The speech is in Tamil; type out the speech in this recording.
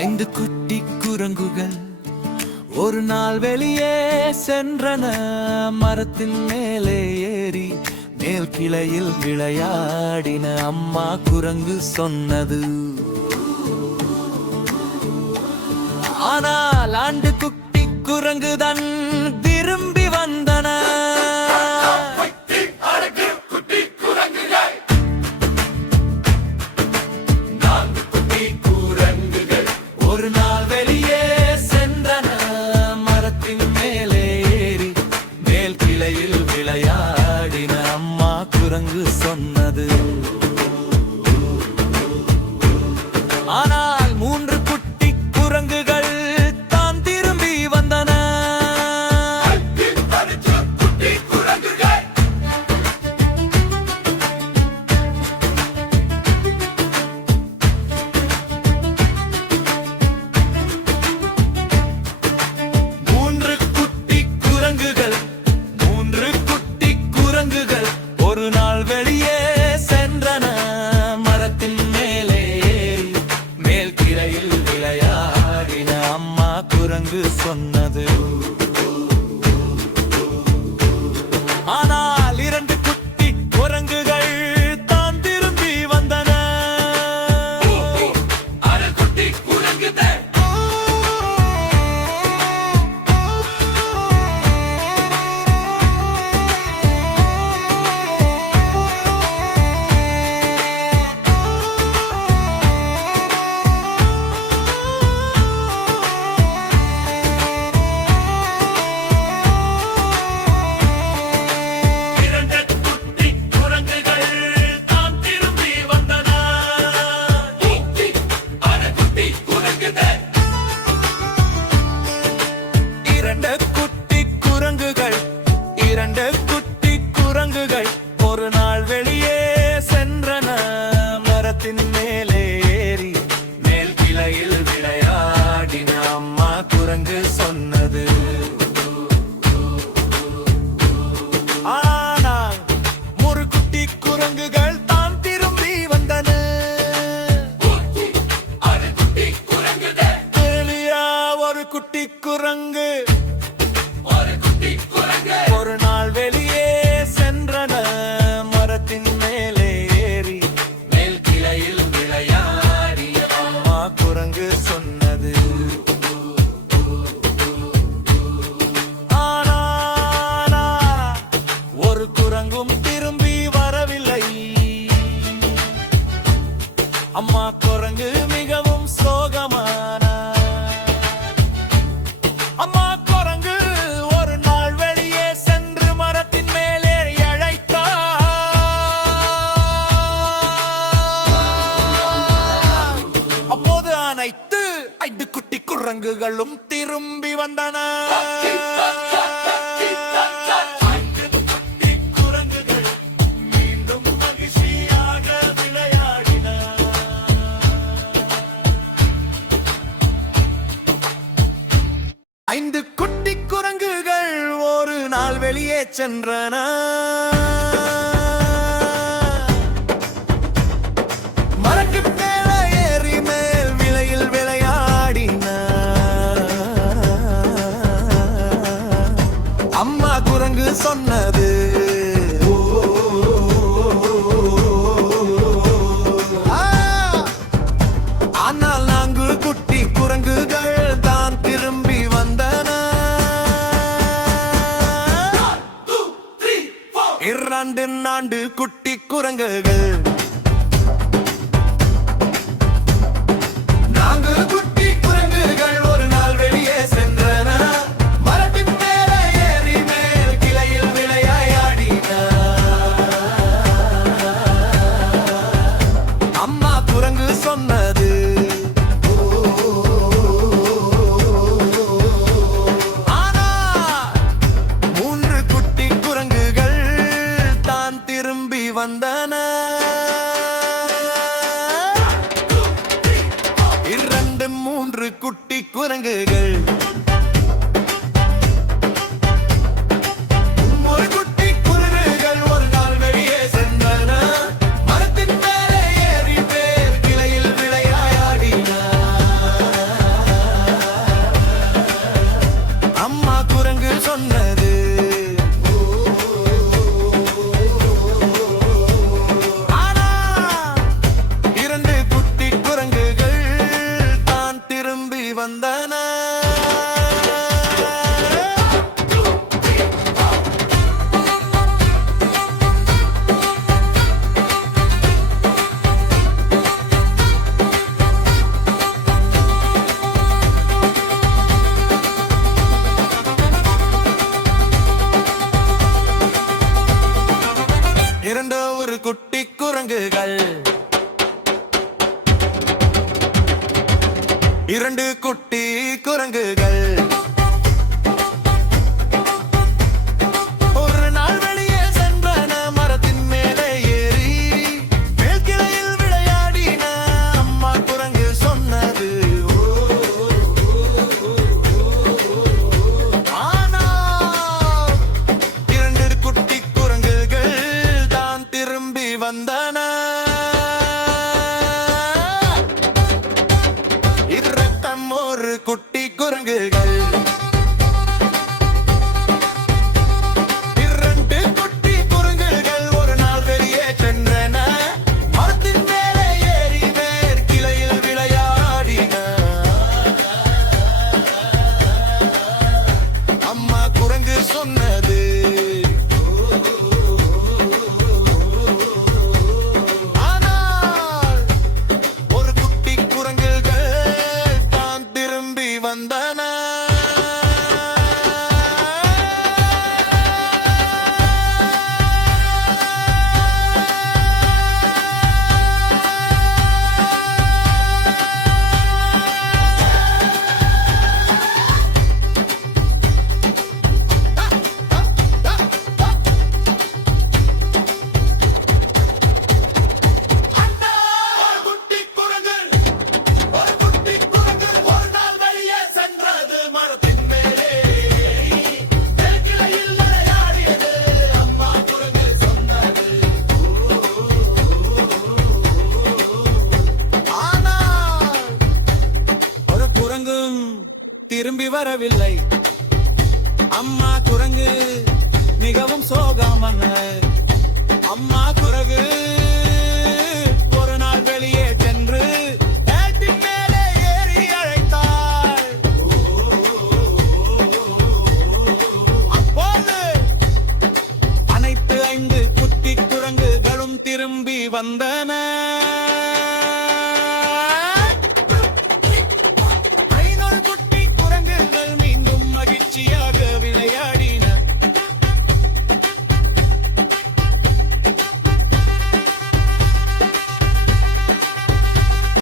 5 குட்டி குரங்குகள் ஒரு நாள் வெளியே சென்றன. மரத்தின் மேலே ஏறி மேல் கிளையில் விளையாடின. அம்மா குரங்கு சொன்னது, ஆனால் ஆண்டு குட்டி குரங்குதான் திரும்பி வந்தன. ஒரு நாள் வெளியே சென்றன. மரத்தின் மேலே ஏறி மேல் கிளையில் விளையாடின. அம்மா குரங்கு சொன்னது, ஆனால் 3 குட்டி குரங்குகள் தான் திரும்பி வந்தன. ஒரு நாள் வெளியே சென்றன. மரத்தின் மேலே ஏறி மேல் கிளையில் விளையாடின. அம்மா குரங்கு சொன்னது, ஆனால் 2 குட்டி குரங்குகள் தான் திரும்பி வந்தன. இரண்டு குட்டி குரங்குகள் ஒரு நாள் வெளியே சென்றன. மரத்தின் மேலே ஏறி மேல் கிளையில் விளையாடின. அம்மா குரங்கு சொன்னது, ஆனால் 3 குட்டி குரங்குகள் தான் திரும்பி வந்தன. ஒரு குட்டி குரங்கு ஒரு நாள் வெளியே சென்றன. மரத்தின் மேலே ஏறி மேல் கிளையில் விளையாடி. அம்மா குரங்கு சொன்னது, ஆனால் ஒரு குரங்கும் திரும்பி வரவில்லை. அம்மா குரங்கு மிகவும் சோகமான. அம்மா குரங்கு ஒரு நாள் வெளியே சென்று மரத்தின் மேலே அழைத்தார். அப்போது அனைத்து 5 குட்டி குரங்குகளும் திரும்பி வந்தன. மீண்டும் மகிழ்ச்சியாக விளையாடின. 5 குட்டி குரங்குகள் ஒரு நாள் வெளியே சென்றன. மரத்தின் மேலே ஏறி மேல் விளையில் விளையாடின. அம்மா குரங்கு சொன்னது, ஆனால் 4 குட்டி குரங்குகள் தான் திரும்பி வந்தன. 2 குட்டி குரங்குகள் 4 குட்டி குரங்குகள் ஒரு நாள் வெளியே சென்றன. மரத்தின் மேலே ஏறி மேல் கிளையில் விளையாடின. அம்மா குரங்கு சொன்னது, ஆனால் 3 குட்டி குரங்குகள் தான் திரும்பி வந்தன. குரங்கு சொன்னது. ஆனா 2 குட்டி குரங்குகள் தான் திரும்பி வந்தன. ஒரு குட்டி குரங்குகள் 2 குட்டி குரங்குகள் ஒரு நாள் வெளியே சென்றன. மரத்தின் மேலே ஏறி மேல் கிளையில் விளையாடின. அம்மா குரங்கு சொன்னது. ஆனால் 2 குட்டி குரங்குகள் திரும்பி வந்தன. இரக்கம் ஒரு குட்டி குரங்குகள் 2 குட்டி குரங்குகள் ஒரு நாள் வெளியே சென்றன. மரத்தின் மேலே ஏறி மேற் கிளையில் விளையாடின. அம்மா குரங்கு சொன்னது. வந்தன. திரும்பி வரவில்லை. அம்மா குரங்கு மிகவும் சோகமாக. அம்மா குரங்கு ஒரு நாள் வெளியே சென்று ஏட்டின் மேலே ஏறி அழைத்தாள். அப்போது அனைத்து 5 குட்டி குரங்குகளும் திரும்பி வந்தன.